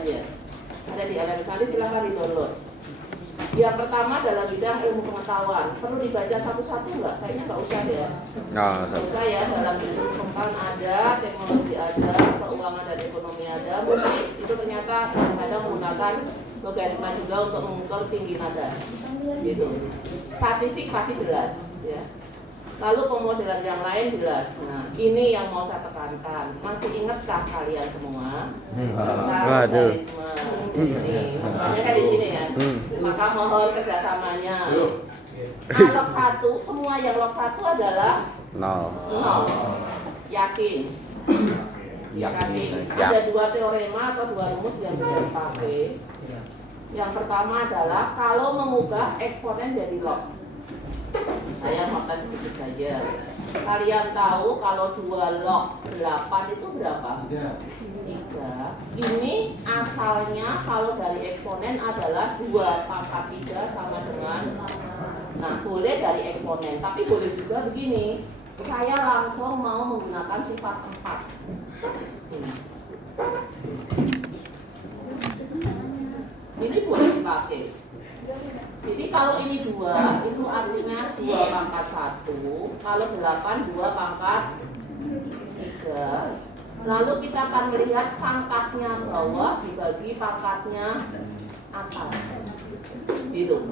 aja. Ada di LMK, silahkan di-download. Yang pertama dalam bidang ilmu pengetahuan. Perlu dibaca satu-satu nggak? Kayaknya nggak usah ya. Nggak usah ya, dalam ilmu pengetahuan ada, teknologi ada, keuangan dan ekonomi ada. Musik itu ternyata kadang menggunakan logaritma juga untuk mengukur tinggi nada. Gitu. Statistik pasti jelas ya. Lalu pemodelan yang lain jelas. Nah, ini yang mau saya tekankan. Masih ingatkah kalian semua tentang logaritma? Ini masalahnya kan di sini ya. Maka mohon kerjasamanya. Log 1, semua yang log 1 adalah 0. Yakin? Yakin. Ada dua teorema atau dua rumus yang bisa dipakai. Yang pertama adalah kalau mengubah eksponen jadi log. Saya mau tes sedikit saja. Kalian tahu kalau 2 log 8 itu berapa? 3. Ini asalnya kalau dari eksponen adalah 2 pangkat 3 sama dengan. Nah, boleh dari eksponen, tapi boleh juga begini. Saya langsung mau menggunakan sifat 4. Ini boleh dipakai. Jadi kalau ini 2, itu artinya 2 pangkat 1. Kalau 8, 2 pangkat 3. Lalu kita akan melihat pangkatnya bawah dibagi pangkatnya atas. Gitu.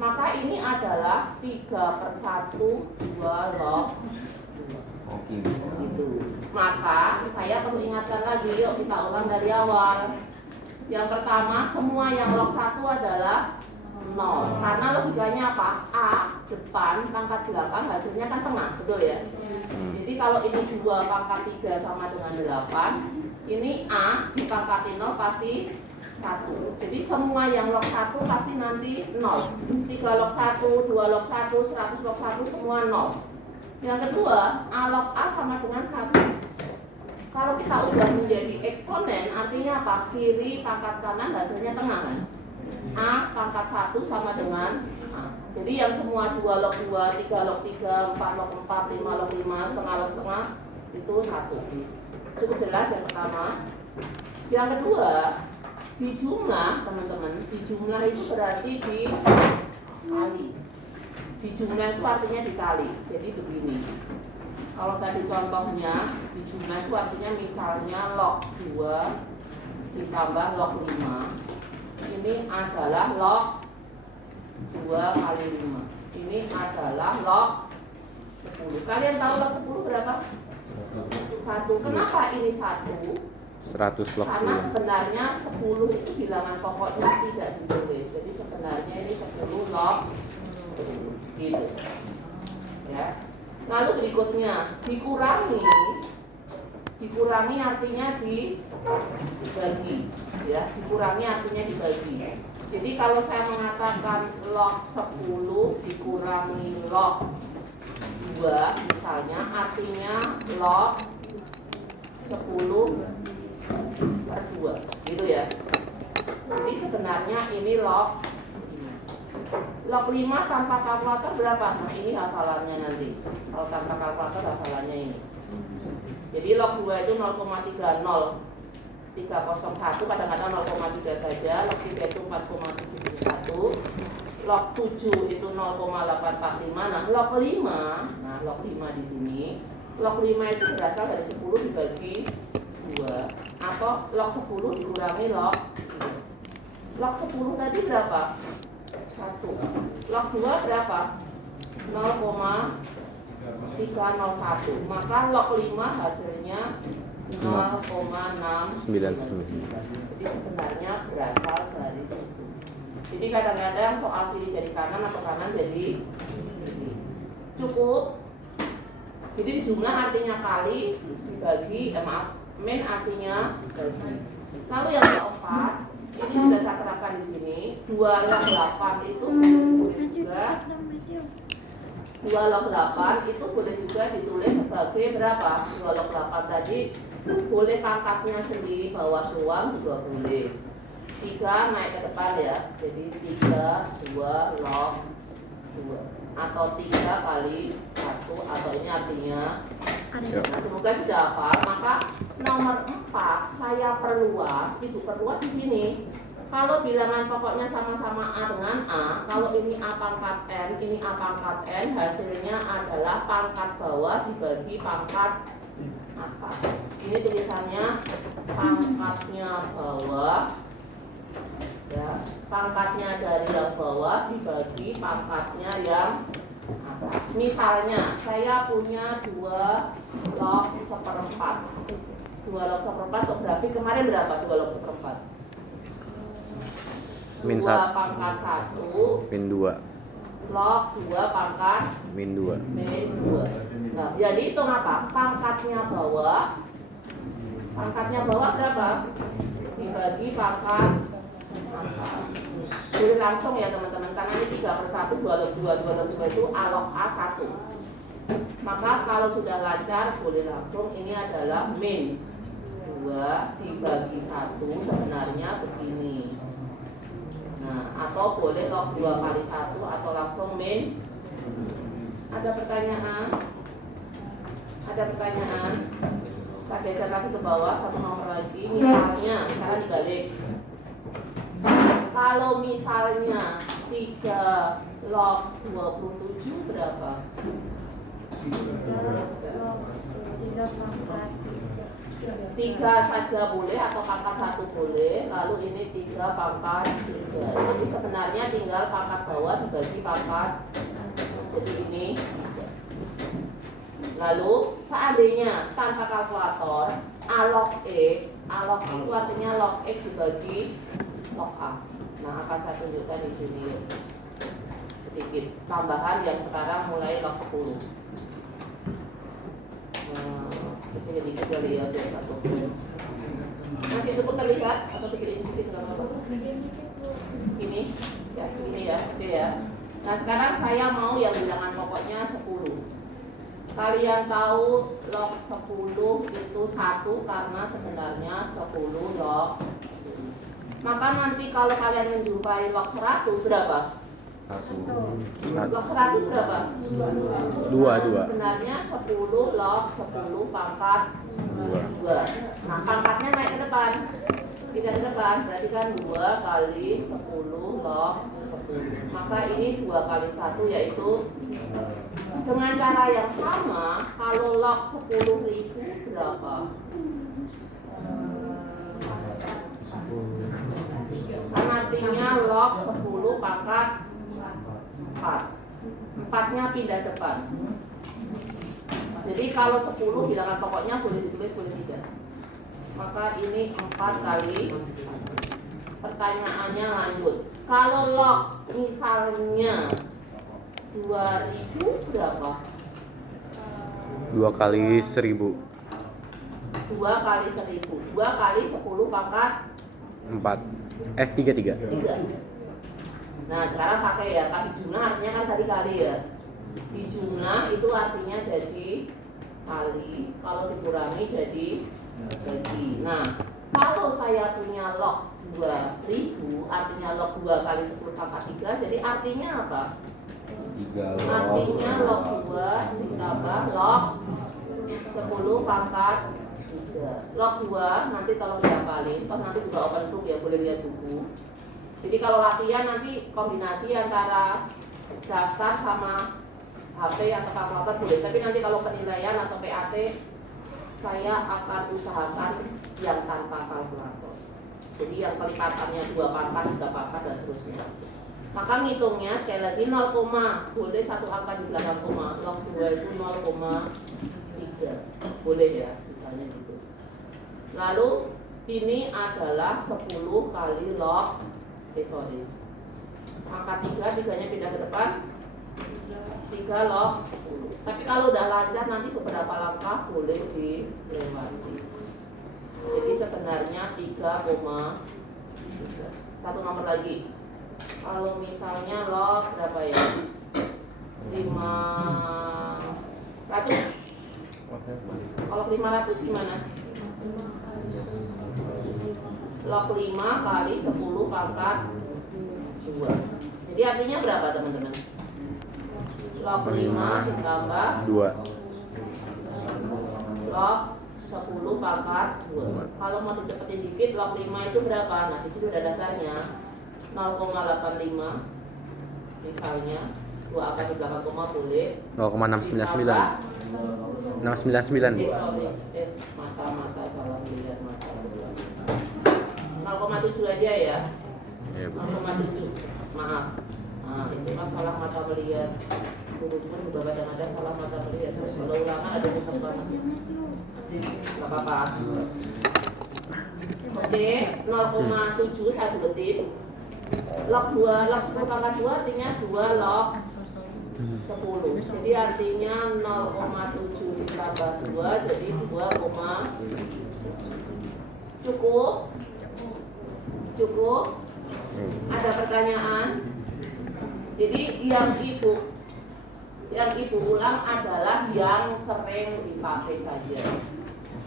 Maka ini adalah 3/1, 2 log 2. Gitu. Maka saya perlu ingatkan lagi, yuk kita ulang dari awal. Yang pertama, semua yang log 1 adalah 0. Karena logikanya apa? A depan pangkat 8 hasilnya kan tengah, betul ya? Jadi kalau ini 2 pangkat 3 sama dengan 8, ini A dipangkatin 0 pasti 1. Jadi semua yang log 1 pasti nanti 0. 3 log 1, 2 log 1, 100 log 1 semua 0. Yang kedua, A log A sama dengan 1. Kalau kita ubah menjadi eksponen, artinya apa? Kiri pangkat kanan hasilnya tengah kan? A pangkat 1 sama dengan A. Jadi yang semua 2 log 2, 3 log 3, 4 log 4, 5 log 5, setengah log setengah itu 1. Cukup jelas yang pertama. Yang kedua, di jumlah teman-teman, di jumlah itu berarti dikali. Di jumlah itu artinya dikali. Jadi begini. Kalau tadi contohnya di jumlah itu artinya misalnya log 2 ditambah log 5. Ini adalah log 2 kali 5. Ini adalah log 10. Kalian tahu log 10 berapa? 1. Kenapa ini 1? 100 log 10. Karena sebenarnya 10 itu bilangan pokoknya tidak ditulis. Jadi sebenarnya ini 10 log 10. Gitu. Ya. Lalu berikutnya dikurangi artinya dibagi, ya. Dikurangi artinya dibagi. Jadi kalau saya mengatakan log 10 dikurangi log 2 misalnya, artinya log 10/2, gitu ya. Jadi sebenarnya ini log 5 tanpa kalkulator berapa? Nah ini hafalannya nanti. Kalau tanpa kalkulator hafalannya ini. Jadi log 2 itu 0,30 301, kadang-kadang 0,3 saja. Log 3 itu 4,71. Log 7 itu 0,845. Nah log 5 di sini. Log 5 itu berasal dari 10 dibagi 2, atau log 10 dikurangi log 2. Log 10 tadi berapa? 1. Log 2 berapa? 0,301. Maka log 5 hasilnya 0,699. Jadi sebenarnya berasal dari situ. Jadi kadang-kadang soal kiri jadi kanan atau kanan jadi kiri. Cukup. Jadi jumlah artinya kali dibagi, min artinya dibagi. Lalu yang keempat, ini sudah saya terapkan di sini. 2 log 8 itu boleh juga. 2 log 8 itu boleh juga ditulis sebagai berapa? 2 log 8 tadi boleh pangkatnya sendiri bawah doang juga boleh. 3 naik ke depan ya. Jadi 2 log 2 atau 3 kali 1, atau ini artinya Nah, semoga sudah hafal. Maka nomor 4 saya perluas, itu perluas di sini. Kalau bilangan pokoknya sama-sama A dengan A, kalau ini A pangkat N, ini A pangkat N, hasilnya adalah pangkat bawah dibagi pangkat atas. Ini tulisannya pangkatnya bawah, ya, pangkatnya dari yang bawah dibagi pangkatnya yang atas. Misalnya saya punya 2 log 1/4. 2 log 1/4 untuk berarti kemarin berapa 2 log 1/4? Min 2 pangkat 1 min 2 log 2 pangkat min 2. min 2. Nah, jadi hitung apa? Pangkatnya bawah berapa? Dibagi pangkat atas. Jadi langsung ya teman-teman, karena ini 3/1, 2 log 2, 2 log 2 itu A log A1. Maka kalau sudah lancar boleh langsung, ini adalah min 2 dibagi 1 sebenarnya begini. Nah, atau boleh log 2 kali 1 atau langsung min. Ada pertanyaan? Saya geser lagi ke bawah, 1 nomor lagi. Misalnya, sekarang dibalik. Kalau misalnya 3 log 27 berapa? 3 saja boleh atau pangkat 1 boleh. Lalu ini 3 pangkat 3. Jadi sebenarnya tinggal pangkat bawah dibagi pangkat. Jadi ini 3. Lalu seandainya tanpa kalkulator A log X itu artinya log X dibagi log A. Nah, akan saya tunjukkan di sini sedikit tambahan yang sekarang mulai log 10. Kecil dikit kali ya, biar satu. Masih cukup terlihat atau bikin dikit nggak apa-apa? Ini ya, segini ya, oke ya. Nah, sekarang saya mau yang bilangan pokoknya 10. Kalian tahu log 10 itu 1 karena sebenarnya 10 log 10. Maka nanti kalau kalian menjumpai log 100 berapa? Log 100 berapa? 2. Sebenarnya 10 log 10 pangkat 2. Nah, pangkatnya naik ke depan. Tidak ke depan, berarti kan 2 kali 10 log 10. Maka ini 2 kali 1 yaitu dengan cara yang sama. Kalau log 10.000 berapa? Kan artinya log 10 pangkat 4. 4-nya pindah depan. Jadi kalau 10 bilangan pokoknya boleh ditulis, boleh tidak. Maka ini 4 kali. Pertanyaannya lanjut. Kalau log misalnya 2000 berapa? 2 kali 1000. 2 kali 1000. 2 kali 10 pangkat 4. 3. 3. Nah, sekarang pakai ya, pakai jumlah artinya kan tadi kali ya. Di jumlah itu artinya jadi kali, kalau dikurangi jadi bagi. Nah, kalau saya punya log 2000, artinya log 2 kali 10 pangkat 3, jadi artinya apa? 3 log. Artinya log 2 ditambah log 10 pangkat 3. Log 2 nanti kalau dihafalin, toh nanti juga open book ya, boleh lihat buku. Jadi kalau latihan nanti kombinasi antara daftar sama HP atau kalkulator boleh. Tapi nanti kalau penilaian atau PAT saya akan usahakan yang tanpa kalkulator. Jadi yang pelikatannya 2 pangkat, 3 pangkat dan seterusnya. Maka ngitungnya sekali lagi 0, boleh 1 angka di belakang koma. Log 2 itu 0,3. Boleh ya, misalnya gitu. Lalu ini adalah 10 kali log angka 3, 3-nya pindah ke depan, 3 log 10. Tapi kalau udah lancar nanti beberapa langkah boleh dilewati. Jadi sebenarnya 3,3. Satu nomor lagi. Kalau misalnya log berapa ya? 500. Kalau 500 gimana? Log 5 kali 10 pangkat 2. Jadi artinya berapa teman-teman? Log 5 ditambah 2. log 10 pangkat 2. Kalau mau dicepetin dikit, log 5 itu berapa? Nah, di sini udah daftarnya 0,85 misalnya, 2 angka di belakang koma boleh 0,699. 699. sorry, mata salah lihat mata 0,7 aja ya. Iya, Bu. 0,7 maaf. Nah, itu masalah mata melihat. Guru pun juga kadang-kadang salah mata melihat. Terus kalau ulangan ada kesempatan. Gak apa-apa. Oke, 0,7 saya buletin. Log 2, log 10 pangkat 2 artinya 2 log 10. Jadi artinya 0,7 ditambah 2 jadi 2, cukup? Cukup? Ada pertanyaan? Jadi yang ibu ulang adalah yang sering dipakai saja.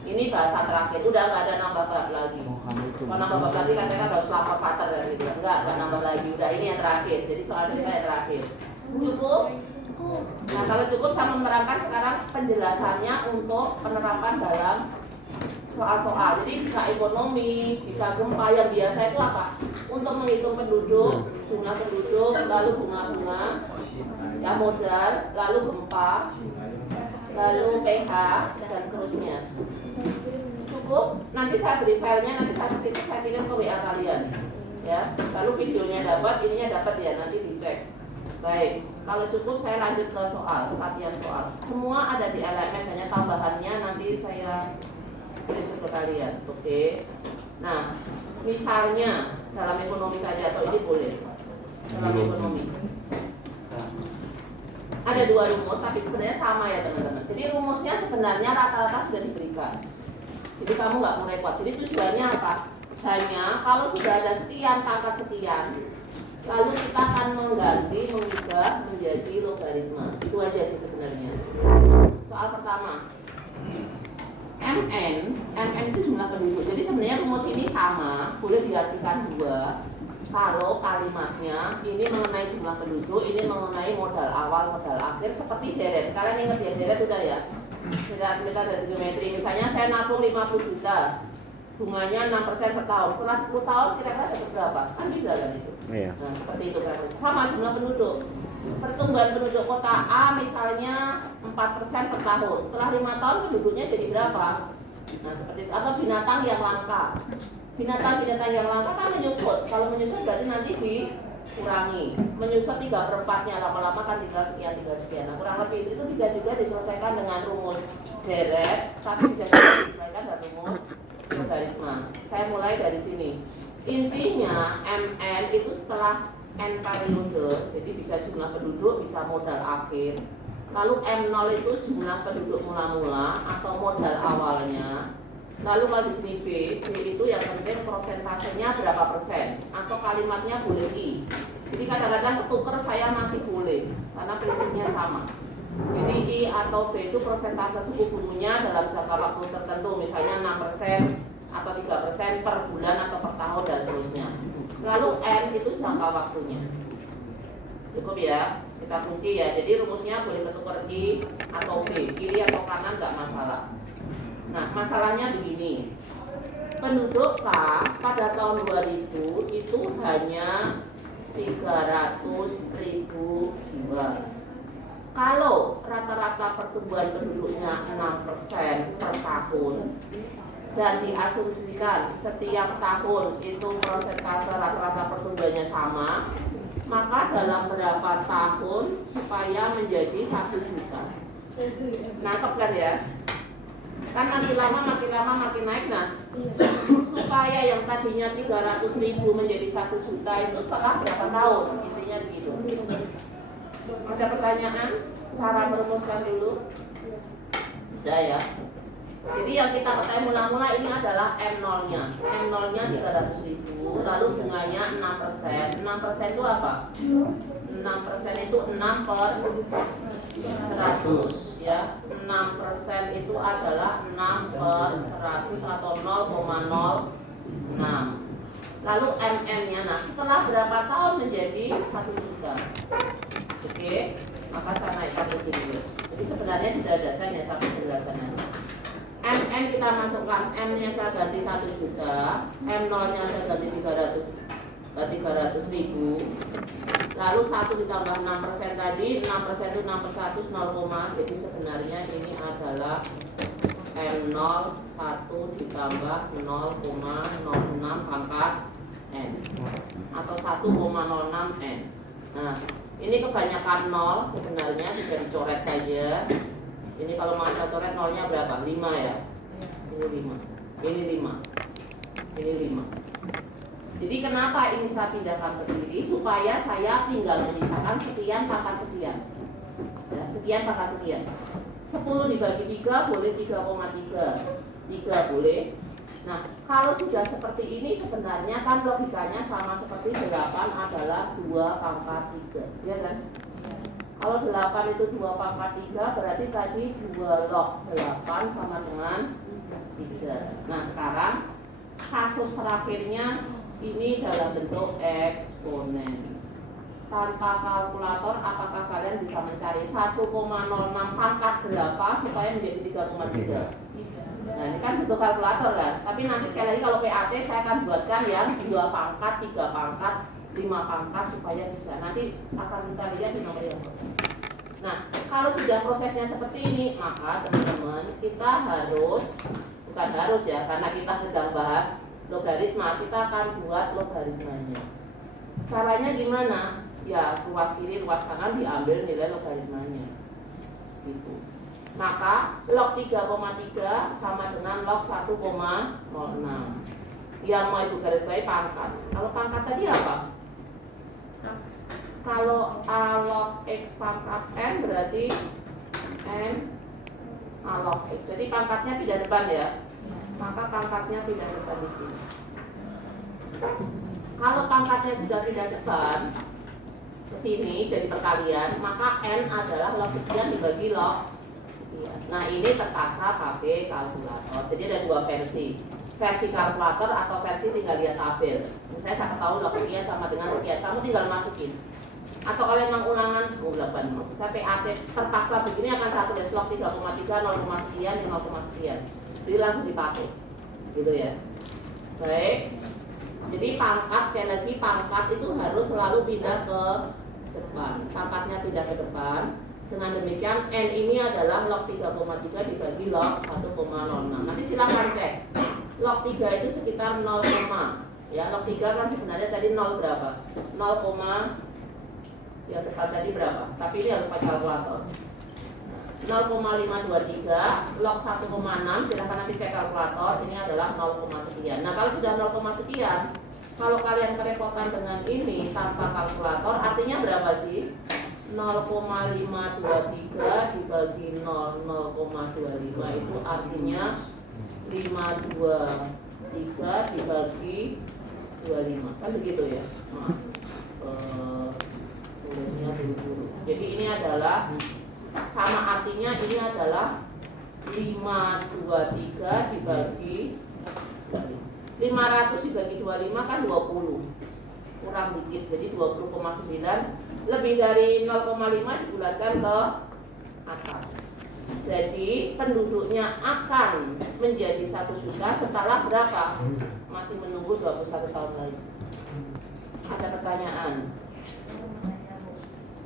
Ini bahasa terakhir, udah nggak ada nambah bab lagi. Kalau nambah bab lagi katanya harus lapor pater dari itu. Nggak nambah lagi. Udah ini yang terakhir. Jadi soal kita yang terakhir. Cukup? Nah kalau cukup saya menerangkan sekarang penjelasannya untuk penerapan dalam soal-soal. Jadi bisa ekonomi, bisa gempa. Yang biasa itu apa? Untuk menghitung penduduk, jumlah penduduk, lalu bunga-bunga, ya modal, lalu gempa, lalu PH dan seterusnya. Cukup? Nanti saya beri filenya, nanti saya kirim ke WA kalian. Ya, lalu videonya dapat, ininya dapat ya, nanti dicek. Baik, kalau cukup saya lanjut ke soal, latihan soal. Semua ada di LMS, hanya tambahannya nanti saya kirim ke kalian. Oke. Nah, misalnya dalam ekonomi saja atau ini boleh dalam ekonomi. Ada 2 rumus, tapi sebenarnya sama ya teman-teman. Jadi rumusnya sebenarnya rata-rata sudah diberikan. Jadi kamu nggak mau repot. Jadi tujuannya apa? Hanya kalau sudah ada sekian pangkat sekian, lalu kita akan mengubah menjadi logaritma. Itu aja sih sebenarnya. Soal pertama, MN itu jumlah penduduk. Jadi sebenarnya rumus ini sama, boleh diartikan 2. Kalau kalimatnya ini mengenai jumlah penduduk, ini mengenai modal awal, modal akhir, seperti deret. Kalian ingat ya, deret udah ya? Kita dari geometri, misalnya saya nabung 50 juta, bunganya 6% per tahun. Setelah 10 tahun kira-kira dapat berapa? Kan bisa kan itu? Iya. Nah seperti itu kan. Sama jumlah penduduk. Pertumbuhan penduduk kota A misalnya 4% per tahun. Setelah 5 tahun penduduknya jadi berapa? Nah seperti itu. Atau binatang yang langka. Binatang yang langka kan menyusut. Kalau menyusut berarti nanti dikurangi. Menyusut 3/4-nya, lama-lama kan tinggal sekian. Nah kurang lebih itu bisa juga diselesaikan dengan rumus deret, tapi bisa juga diselesaikan dengan rumus logaritma. Saya mulai dari sini. Intinya MN itu setelah N periode, jadi bisa jumlah penduduk, bisa modal akhir. Lalu M0 itu jumlah penduduk mula-mula atau modal awalnya. Lalu kalau di sini B itu yang penting prosentasenya berapa persen atau kalimatnya boleh I. Jadi kadang-kadang ketuker saya masih boleh karena prinsipnya sama. Jadi I atau B itu persentase suku bunganya dalam jangka waktu tertentu, misalnya 6% atau 3% per bulan atau per tahun dan seterusnya. Lalu N itu jangka waktunya. Cukup ya, kita kunci ya. Jadi rumusnya boleh ketuker I atau B, kiri atau kanan nggak masalah. Nah, masalahnya begini. Penduduk K pada tahun 2000 itu hanya 300.000 jiwa. Kalau rata-rata pertumbuhan penduduknya 6% per tahun dan diasumsikan setiap tahun itu persentase rata-rata pertumbuhannya sama, maka dalam berapa tahun supaya menjadi 1 juta? Nangkep kan ya? Kan makin lama makin naik. Nah, supaya yang tadinya 300.000 menjadi 1 juta itu setelah berapa tahun? Intinya begitu. Ada pertanyaan? Cara merumuskan dulu? Bisa ya? Jadi yang kita ketahui mula-mula ini adalah M0-nya. M0-nya 300.000, lalu bunganya 6%. 6% itu apa? 6% itu 6 per 100 ya. 6% itu adalah 6 per 100 atau 0,06. Lalu MM-nya, nah setelah berapa tahun menjadi 1 juta? Oke, maka saya naikkan ke sini. Jadi sebenarnya sudah ada saya sampai penjelasannya. MN kita masukkan, M-nya saya ganti 1 juta, M0-nya saya ganti 300.000. Lalu 1 ditambah 6% tadi, 6% itu 6 per 100, 0, jadi sebenarnya ini adalah M01 ditambah 0,06 pangkat N atau 1,06 N. Nah, ini kebanyakan 0 sebenarnya, bisa dicoret saja. Ini kalau mau saya coret nolnya berapa? 5 ya? Ini 5. Ini 5. Ini 5. Jadi kenapa ini saya pindahkan ke kiri? Supaya saya tinggal menyisakan sekian pangkat sekian. Ya, sekian pangkat sekian. 10 dibagi 3 boleh 3,3. 3 boleh. Nah, kalau sudah seperti ini sebenarnya kan logikanya sama seperti 8 adalah 2 pangkat 3. Ya kan? Kalau 8 itu 2 pangkat 3 berarti tadi 2 log 8 sama dengan 3. Nah, sekarang kasus terakhirnya ini dalam bentuk eksponen. Tanpa kalkulator, apakah kalian bisa mencari 1,06 pangkat berapa supaya menjadi 3,3? Nah, ini kan butuh kalkulator kan. Tapi nanti sekali lagi kalau PAT saya akan buatkan yang 2 pangkat, 3 pangkat, 5 pangkat supaya bisa. Nanti akan kita lihat di nomor yang berikutnya. Nah, kalau sudah prosesnya seperti ini, maka teman-teman kita bukan harus ya, karena kita sedang bahas logaritma, kita akan buat logaritmanya. Caranya gimana? Ya, ruas kiri, ruas kanan diambil nilai logaritmanya. Gitu. Maka log 3,3 sama dengan log 1,06. Yang mau ibu garis bawahi pangkat. Kalau pangkat tadi apa? Kalau A log X pangkat N berarti N A log X. Jadi pangkatnya pindah depan ya. Maka pangkatnya pindah depan di sini. Kalau pangkatnya sudah pindah depan ke sini jadi perkalian, maka N adalah log sekian dibagi log sekian. Nah, ini terpaksa pakai kalkulator. Jadi ada 2 versi. Versi kalkulator atau versi tinggal lihat tabel. Misalnya saya tahu log sekian sama dengan sekian, kamu tinggal masukin. Atau kalian mau ulangan, maksud saya PAT terpaksa begini akan satu des log 3,3 0, sekian 5, sekian. Jadi langsung dipakai. Gitu ya. Baik. Jadi pangkat, sekali lagi pangkat itu harus selalu pindah ke depan. Pangkatnya pindah ke depan. Dengan demikian N ini adalah log 3,3 dibagi log 1,06. Nanti silahkan cek. Log 3 itu sekitar 0, ya log 3 kan sebenarnya tadi 0 berapa? 0, yang depan tadi berapa? Tapi ini harus pakai kalkulator. 0,523 log 1,6, silahkan nanti cek kalkulator. Ini adalah 0, sekian. Nah, kalau sudah 0, sekian, kalau kalian kerepotan dengan ini tanpa kalkulator, artinya berapa sih? 0,523 dibagi 0,25 itu artinya 523 dibagi 25. Kan begitu ya? Maaf. Tulisnya buru-buru. Jadi ini adalah sama, artinya ini adalah 523 dibagi 500 dibagi 25 kan 20. Kurang dikit, jadi 20,9. Lebih dari 0,5 dibulatkan ke atas. Jadi penduduknya akan menjadi 1 juta setelah berapa? Masih menunggu 21 tahun lagi. Ada pertanyaan?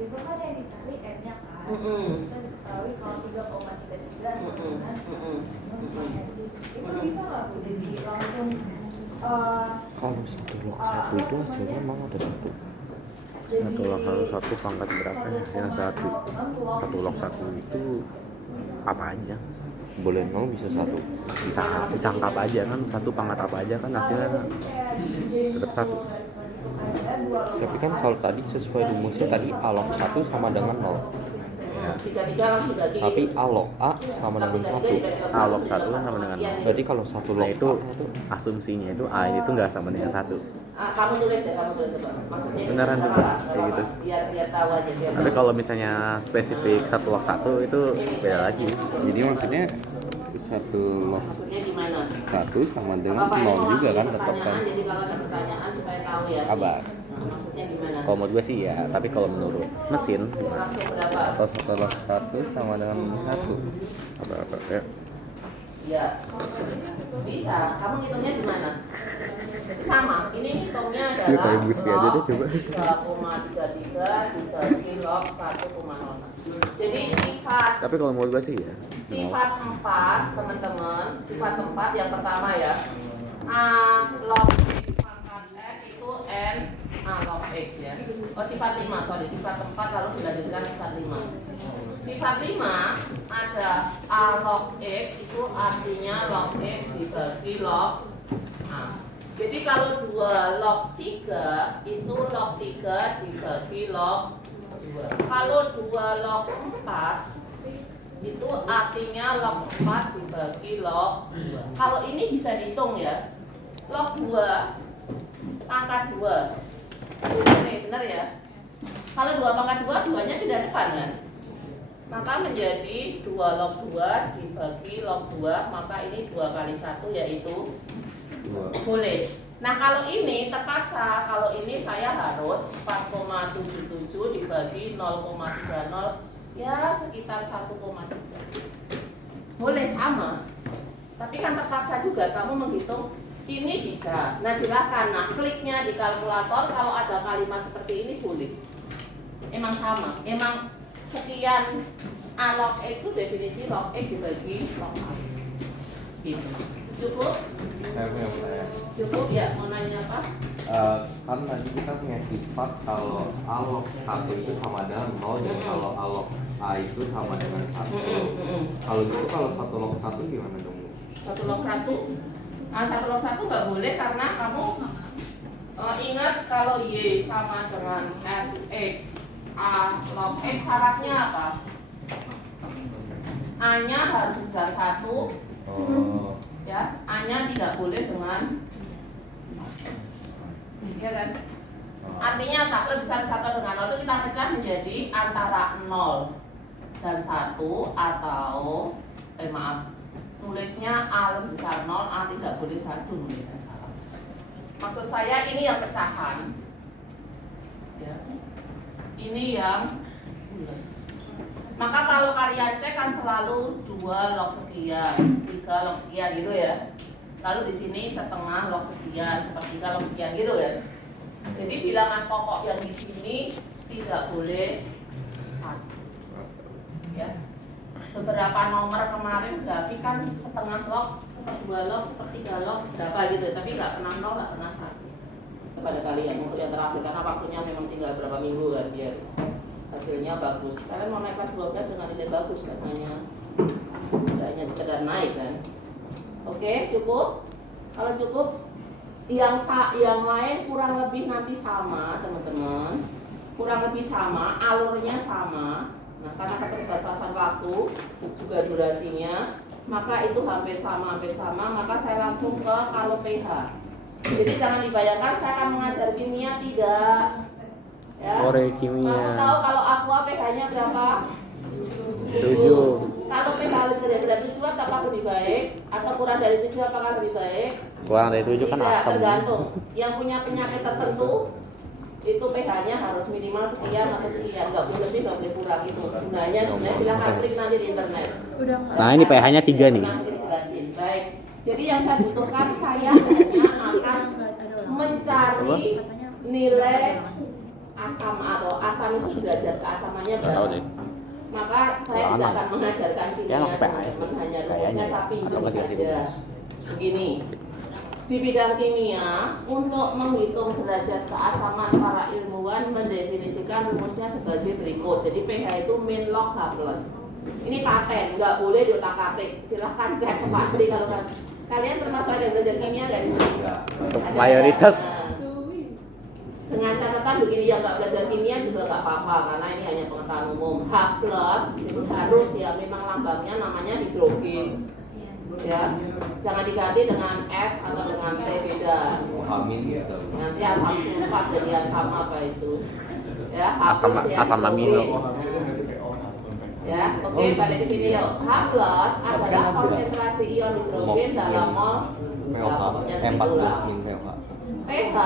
Itu kan yang dicari N-nya kan. Kita diketahui kalau 3,33 itu bisa nggak Bu? Jadi langsung Kalau 1 log 1 itu hasilnya emang ada 1. 1 log 1 pangkat berapa ya? Yang 1 log 1 itu apa aja? Boleh 0 bisa 1. Bisa angka apa aja kan? 1 pangkat apa aja kan hasilnya tetap 1. Tapi kan kalau tadi sesuai rumusnya tadi A log 1 sama dengan 0. Ya. Tapi A log A sama dengan 1. A log 1 kan sama dengan 0. Berarti kalau 1 log itu asumsinya itu A itu enggak sama dengan 1. Kamu tulis ya, coba. Maksudnya beneran tuh kayak gitu. Biar tahu aja. Tapi kalau misalnya spesifik 1 log 1 itu beda lagi. Jadi maksudnya 1 log Maksudnya gimana? 1 sama dengan 0 juga kan tetap kan. Jadi kalau ada pertanyaan supaya tahu ya. Kabar. Maksudnya gimana? Kalau menurut gue sih ya, tapi kalau menurut mesin Langsung berapa? Atau 1 log 1 sama dengan 1. apa ya? Ya, bisa. Kamu ngitungnya gimana? Sama, ini hitungnya Yuk, adalah kayak musik aja deh, coba. 3,33 dibagi log 1,06. Jadi sifat Tapi kalau menurut gue sih ya. sifat 4, teman-teman, sifat 4 yang pertama ya. Log x pangkat n itu n log x ya. Oh, sifat 5, sorry, sifat 4 lalu dilanjutkan sifat 5. Sifat 5 ada a log x itu artinya log x dibagi log a. Jadi kalau 2 log 3 itu log 3 dibagi log 2. Kalau 2 log 4 itu artinya log 4 dibagi log 2. Kalau ini bisa dihitung ya. Log 2 pangkat 2. Oke, benar ya? Kalau 2 pangkat 2, 2-nya pindah depan kan? Maka menjadi 2 log 2 dibagi log 2, maka ini 2 kali 1 yaitu 2. Boleh. Nah kalau ini terpaksa, kalau ini saya harus 4,77 dibagi 0,30, ya sekitar 1,3. Boleh sama, tapi kan terpaksa juga kamu menghitung ini bisa. Nah silakan, nah kliknya di kalkulator kalau ada kalimat seperti ini boleh. Emang sama, emang sekian a log x itu definisi log x dibagi log a. Gitu. Cukup? Cukup ya, mau nanya apa? Kan tadi kita punya sifat kalau a log 1 itu sama dengan 0 dan kalau a log a itu sama dengan 1. Kalau gitu kalau 1 log 1 gimana dong? 1 log 1? 1 log 1 nggak boleh karena kamu ingat kalau y sama dengan fx a log x, syaratnya apa? A-nya harus besar 1. Ya, A-nya tidak boleh dengan ya kan? Artinya tak lebih besar 1 dengan 0 itu kita pecah menjadi antara 0 dan 1 atau tulisnya A lebih besar 0, A tidak boleh 1, nulisnya salah. Maksud saya ini yang pecahan ya. Ini yang bulat. Maka kalau kalian cek kan selalu 2 log sekian, 3 log sekian gitu ya. Lalu di sini setengah log sekian, sepertiga log sekian gitu ya. Jadi bilangan pokok yang di sini tidak boleh 1. Ya. Beberapa nomor kemarin grafik kan setengah log, sepertiga log, sepertiga log, berapa gitu, tapi nggak pernah 0, nggak pernah 1. Kepada kalian untuk yang terakhir karena waktunya memang tinggal berapa minggu kan biar hasilnya bagus. Kalian mau naik kelas 12 dengan nilai bagus kan, hanya sekedar naik kan. Oke, cukup. Kalau cukup, yang lain kurang lebih nanti sama teman-teman, kurang lebih sama, alurnya sama. Nah karena keterbatasan waktu juga durasinya, maka itu hampir sama. Maka saya langsung ke kalau pH. Jadi jangan dibayangkan saya akan mengajar kimia, tidak. Ya. Ore kimia. Kamu tahu kalau aqua pH-nya berapa? 7. Kalau pH lebih dari 7 apakah lebih baik? Atau kurang dari 7 apakah lebih baik? Kurang dari 7 kan Tidak, asam. tergantung. Yang punya penyakit tertentu itu pH-nya harus minimal sekian atau sekian, nggak boleh lebih, nggak boleh kurang itu. Gunanya sebenarnya silahkan klik nanti di internet. Nah, ini pH-nya 3 nih. Nanti dijelasin. Baik. Jadi yang saya butuhkan, saya hanya akan mencari nilai asam atau asam itu derajat keasamannya berapa. Maka saya tidak akan mengajarkan kimia teman-teman, hanya rumusnya saya pinjam saja. Begini. Di bidang kimia, untuk menghitung derajat keasaman para ilmuwan mendefinisikan rumusnya sebagai berikut. Jadi pH itu min log H+. Ini paten, nggak boleh diotak-atik. Silahkan cek ke Pak Tri kalau kalian termasuk ada yang belajar kimia nggak di sini? Mayoritas. Dengan catatan begini, yang nggak belajar kimia juga nggak apa-apa karena ini hanya pengetahuan umum. H+, itu harus ya memang lambangnya namanya hidrogen. Ya, jangan diganti dengan S atau dengan T, beda. Nanti asam sulfat jadi asam apa itu? Ya, H+ ya, asam amino. Ya, oke, balik ke sini yuk. H+ adalah konsentrasi ion hidrogen dalam mol. Ya, pokoknya begitulah. pH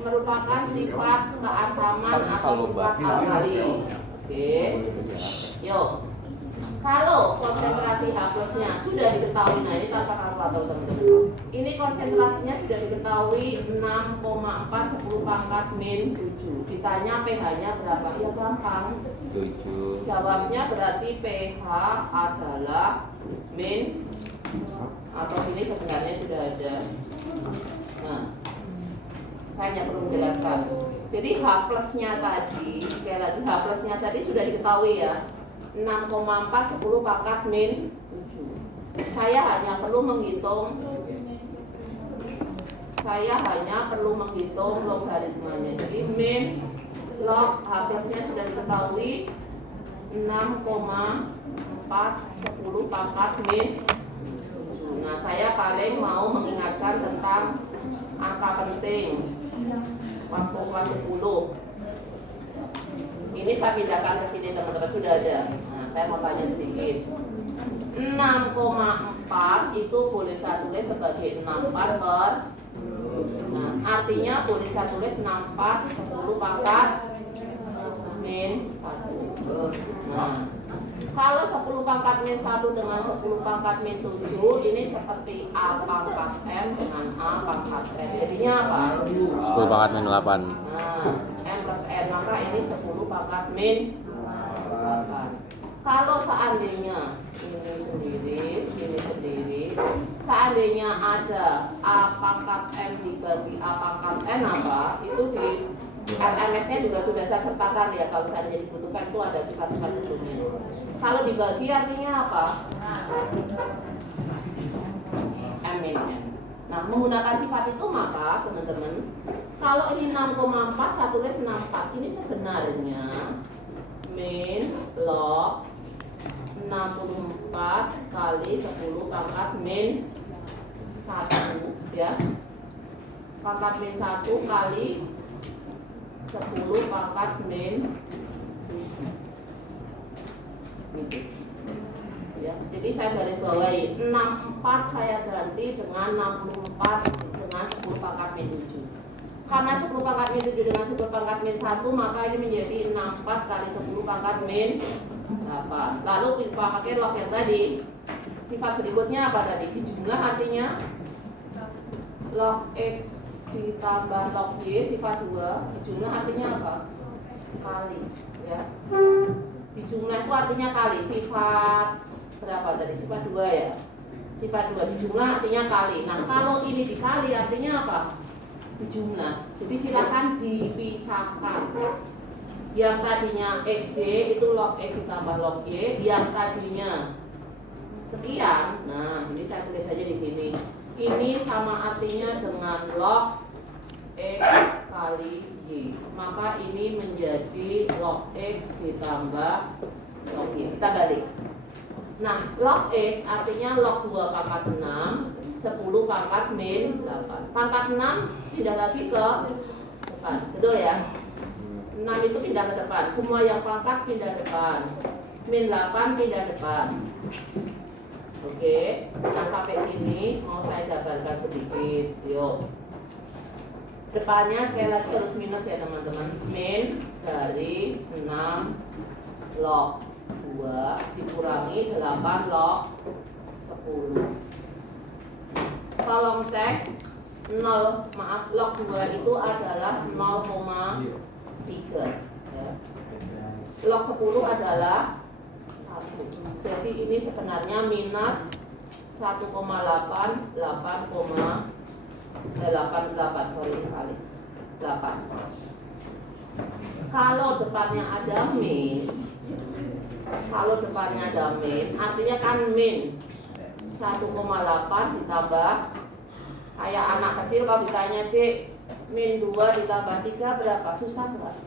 merupakan sifat keasaman atau sifat alkali. Oke. Yuk. Kalau konsentrasi H plusnya sudah diketahui, nah ini tanpa kalkulator teman-teman. Ini konsentrasinya sudah diketahui 6,4 10 pangkat min 7. Ditanya pH-nya berapa? Ya gampang. 7. Jawabnya berarti pH adalah min, atau sini sebenarnya sudah ada. Nah, saya hanya perlu menjelaskan. Jadi H plusnya tadi, sekali lagi H plusnya tadi sudah diketahui ya. 6,4 10 pangkat min 7. Saya hanya perlu menghitung logaritmanya. Jadi min log H plusnya sudah diketahui 6,4 10 pangkat min 7. Nah, saya paling mau mengingatkan tentang angka penting waktu kelas 10. Ini saya pindahkan ke sini teman-teman, sudah ada. Nah, saya mau tanya sedikit. 6,4 itu boleh saya tulis sebagai 64 per. Nah, artinya boleh saya tulis 64 10 pangkat min 1. Nah, kalau 10 pangkat min 1 dengan 10 pangkat min 7 ini seperti A pangkat M dengan A pangkat N. Jadinya apa? 10 pangkat min 8. Nah, M plus N, maka ini 10 pangkat min 8. Kalau seandainya ini sendiri, seandainya ada A pangkat M dibagi A pangkat N apa? Itu di LMS-nya juga sudah saya sertakan ya, kalau seandainya dibutuhkan itu ada sifat-sifat sebelumnya. Kalau dibagi artinya apa? M min N. Nah, menggunakan sifat itu maka teman-teman, kalau ini 6,4 saya tulis 64, ini sebenarnya min log 64 kali 10 pangkat min 1 ya. Pangkat min 1 kali 10 pangkat min 7. Gitu. Ya, jadi saya garis bawahi 64 saya ganti dengan 64 dengan 10 pangkat min 7. Karena 10 pangkat min 7 dengan 10 pangkat min 1, maka ini menjadi 64 kali 10 pangkat min 8. Lalu kita pakai log yang tadi. Sifat berikutnya apa tadi? Dijumlah artinya log X ditambah log Y sifat 2. Dijumlah artinya apa? Kali ya. Dijumlah itu artinya kali. Sifat berapa tadi? Sifat 2 ya. Sifat 2 dijumlah artinya kali. Nah, kalau ini dikali artinya apa? Dijumlah. Jadi silakan dipisahkan. Yang tadinya XY itu log X ditambah log Y, yang tadinya sekian. Nah, ini saya tulis saja di sini. Ini sama artinya dengan log X kali Y. Maka ini menjadi log X ditambah log Y. Kita balik. Nah, log X artinya log 2 pangkat 6, 10 pangkat min 8. Pangkat 6 pindah lagi ke depan. Betul ya? 6 itu pindah ke depan. Semua yang pangkat pindah depan. Min 8 pindah depan. Oke. Nah, sampai sini mau saya jabarkan sedikit. Yuk. Depannya sekali lagi harus minus ya teman-teman. Min dari 6 log 2 dikurangi 8 log 10. Tolong cek 0, maaf, log 2 itu adalah 0,3 ya. Log 10 adalah 1. Jadi ini sebenarnya minus 1,8 8,88 sorry kali 8. Kalau depannya ada min, artinya kan min 1,8 ditambah, kayak anak kecil kalau ditanya Dek, min 2 ditambah 3 berapa? Susah enggak?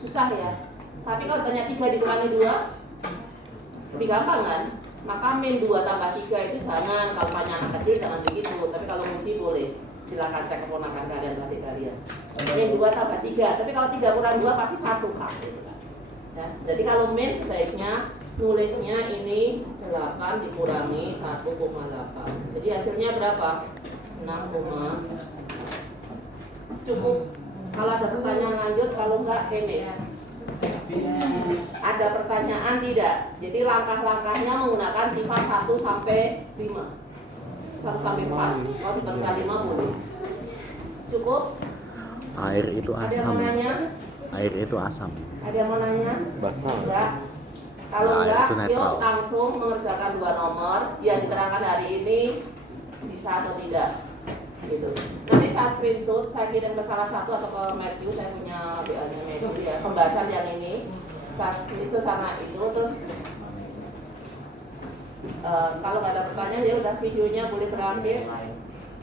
Susah ya. Tapi kalau ditanya 3 dikurangi 2 lebih gampang kan? Maka min 2 tambah 3 itu jangan, kalau tanya anak kecil jangan begitu. Tapi kalau musik boleh. Silakan cek keponakan kalian, adik kalian. Min 2 tambah 3, tapi kalau 3 kurang 2 pasti 1 kan? Ya. Jadi kalau min sebaiknya nulisnya ini 8 dikurangi 1,8. Jadi hasilnya berapa? 6, cukup. Kalau ada pertanyaan lanjut, kalau enggak finish. Ada pertanyaan tidak? Jadi langkah-langkahnya menggunakan sifat 1 sampai 5. 1 sampai 4. Kalau diberikan 5 boleh. Cukup? Air itu Ada yang asam. mau nanya? Air itu asam. Ada yang mau nanya? Basah. Enggak. Kalau Nah, enggak, itu netral. yuk langsung mengerjakan 2 nomor yang diterangkan hari ini bisa atau tidak. Gitu. Nanti saya screenshot, saya kirim ke salah satu atau ke Matthew, saya punya WA-nya Matthew ya, pembahasan yang ini. Saya screenshot sana itu, terus kalau nggak ada pertanyaan ya udah videonya boleh berakhir.